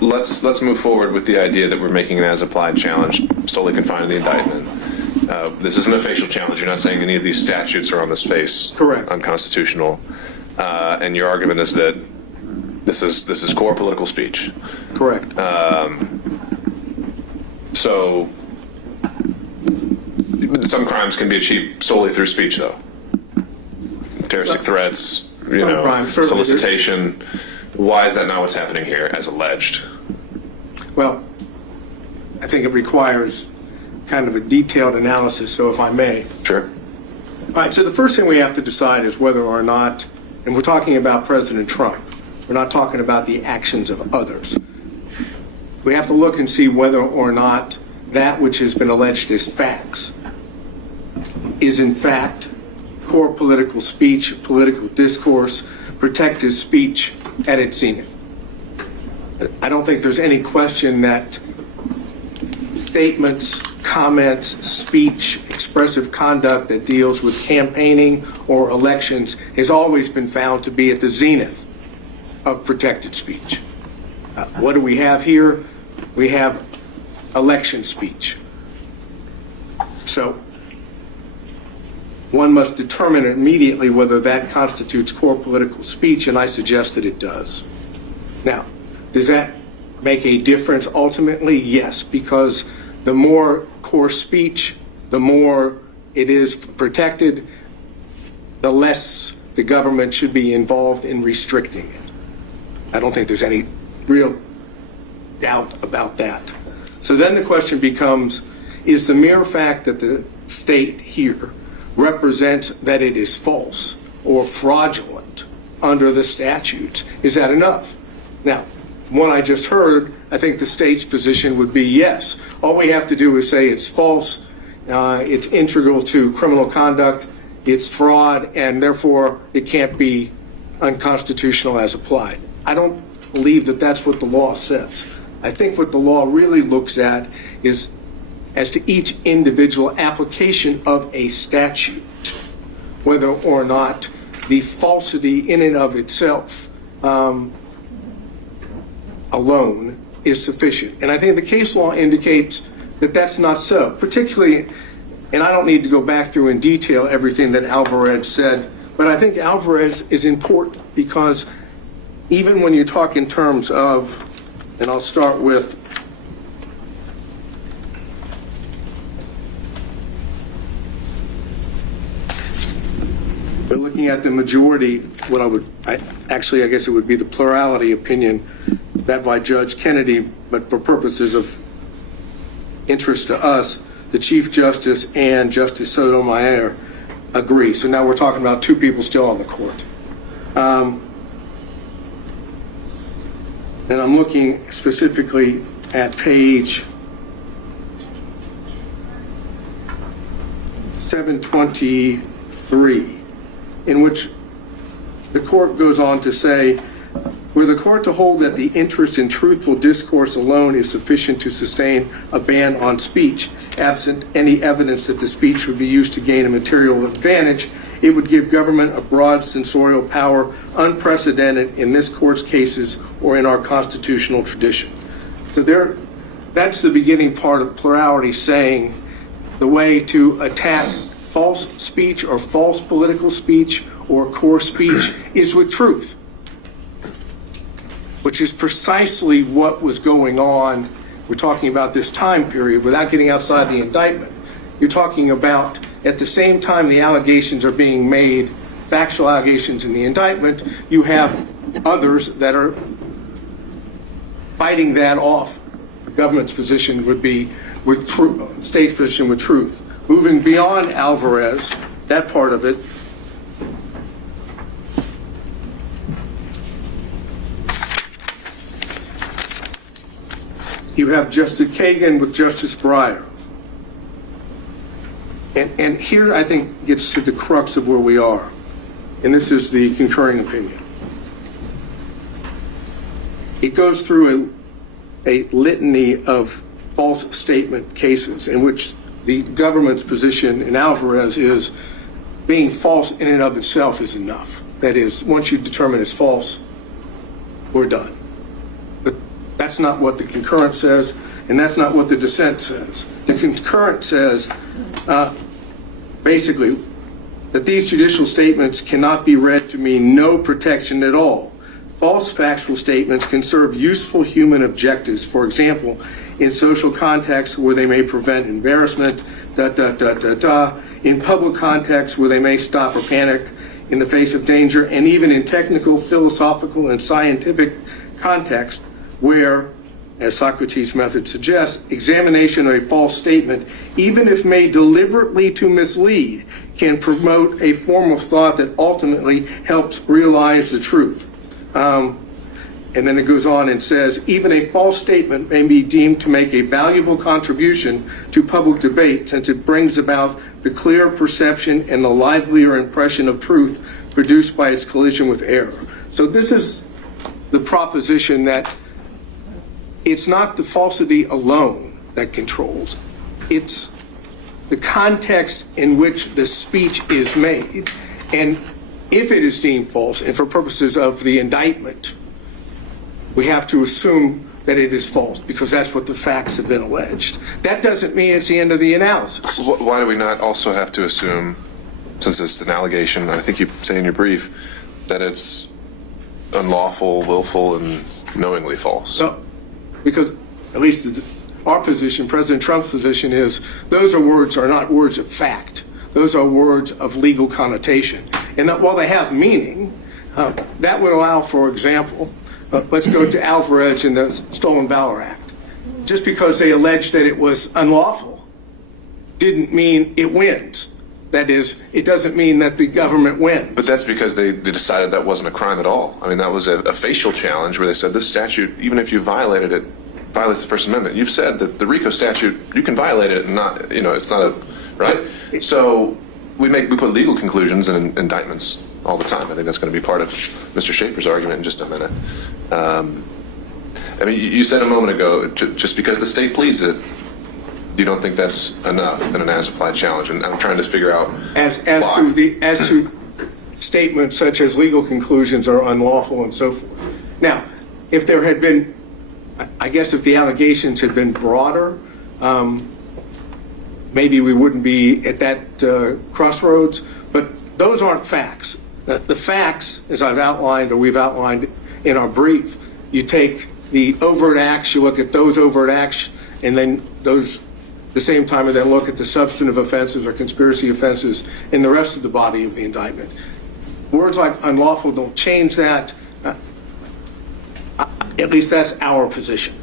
let's move forward with the idea that we're making an as-applied challenge solely confined to the indictment. This isn't a facial challenge. You're not saying any of these statutes are on this face Correct. Unconstitutional, and your argument is that this is core political speech. Correct. So some crimes can be achieved solely through speech, though. Terroristic threats, solicitation. Why is that not what's happening here, as alleged? Well, I think it requires kind of a detailed analysis, so if I may. Sure. All right, so the first thing we have to decide is whether or not, and we're talking about President Trump, we're not talking about the actions of others. We have to look and see whether or not that which has been alleged as facts is in fact core political speech, political discourse, protected speech at its zenith. I don't think there's any question that statements, comments, speech, expressive conduct that deals with campaigning or elections has always been found to be at the zenith of protected speech. What do we have here? We have election speech. So one must determine immediately whether that constitutes core political speech, and I suggest that it does. Now, does that make a difference ultimately? Yes, because the more core speech, the more it is protected, the less the government should be involved in restricting it. I don't think there's any real doubt about that. So then the question becomes, is the mere fact that the state here represents that it is false or fraudulent under the statutes, is that enough? Now, from what I just heard, I think the state's position would be yes. All we have to do is say it's false, it's integral to criminal conduct, it's fraud, and therefore it can't be unconstitutional as applied. I don't believe that that's what the law says. I think what the law really looks at is as to each individual application of a statute, whether or not the falsity in and of itself alone is sufficient. And I think the case law indicates that that's not so, particularly, and I don't need to go back through in detail everything that Alvarez said, but I think Alvarez is important because even when you talk in terms of, and I'll start with we're looking at the majority, I guess it would be the plurality opinion that by Judge Kennedy, but for purposes of interest to us, the Chief Justice and Justice Sotomayor agree. So now we're talking about two people still on the court. And I'm looking specifically at page 723, in which the court goes on to say, were the court to hold that the interest in truthful discourse alone is sufficient to sustain a ban on speech, absent any evidence that the speech would be used to gain a material advantage, it would give government a broad censorial power unprecedented in this court's cases or in our constitutional tradition. So that's the beginning part of plurality, saying the way to attack false speech or false political speech or core speech is with truth, which is precisely what was going on. We're talking about this time period without getting outside the indictment. You're talking about at the same time the allegations are being made, factual allegations in the indictment, you have others that are fighting that off. The government's position would be with truth, state's position with truth. Moving beyond Alvarez, that part of it, you have Justice Kagan with Justice Breyer. And here I think gets to the crux of where we are. And this is the concurring opinion. It goes through a litany of false statement cases in which the government's position in Alvarez is being false in and of itself is enough. That is, once you determine it's false, we're done. But that's not what the concurrent says, and that's not what the dissent says. The concurrent says, basically, that these judicial statements cannot be read to mean no protection at all. False factual statements can serve useful human objectives, for example, in social contexts where they may prevent embarrassment, in public contexts where they may stop or panic in the face of danger, and even in technical, philosophical, and scientific contexts where, as Socrates' method suggests, examination of a false statement, even if made deliberately to mislead, can promote a form of thought that ultimately helps realize the truth. And then it goes on and says, even a false statement may be deemed to make a valuable contribution to public debate since it brings about the clear perception and the livelier impression of truth produced by its collision with error. So this is the proposition that it's not the falsity alone that controls. It's the context in which the speech is made. And if it is deemed false, and for purposes of the indictment, we have to assume that it is false because that's what the facts have been alleged. That doesn't mean it's the end of the analysis. Why do we not also have to assume, since it's an allegation, I think you say in your brief, that it's unlawful, willful, and knowingly false? No, because at least our position, President Trump's position is those are not words of fact. Those are words of legal connotation. And that while they have meaning, that would allow, for example, let's go to Alvarez and the Stolen Valor Act. Just because they alleged that it was unlawful didn't mean it wins. That is, it doesn't mean that the government wins. But that's because they decided that wasn't a crime at all. I mean, that was a facial challenge where they said this statute, even if you violated it, violates the First Amendment. You've said that the RICO statute, you can violate it and not, it's not a, right? So we put legal conclusions in indictments all the time. I think that's going to be part of Mr. Schaefer's argument in just a minute. I mean, you said a moment ago, just because the state pleads it, you don't think that's enough in an as-applied challenge, and I'm trying to figure out as to statements such as legal conclusions are unlawful and so forth. Now, if there had been, I guess, if the allegations had been broader, maybe we wouldn't be at that crossroads. But those aren't facts. The facts, as I've outlined, or we've outlined in our brief, you take the overt acts, you look at those overt acts, and then those. The same time, and then look at the substantive offenses or conspiracy offenses in the rest of the body of the indictment. Words like unlawful don't change that. At least that's our position.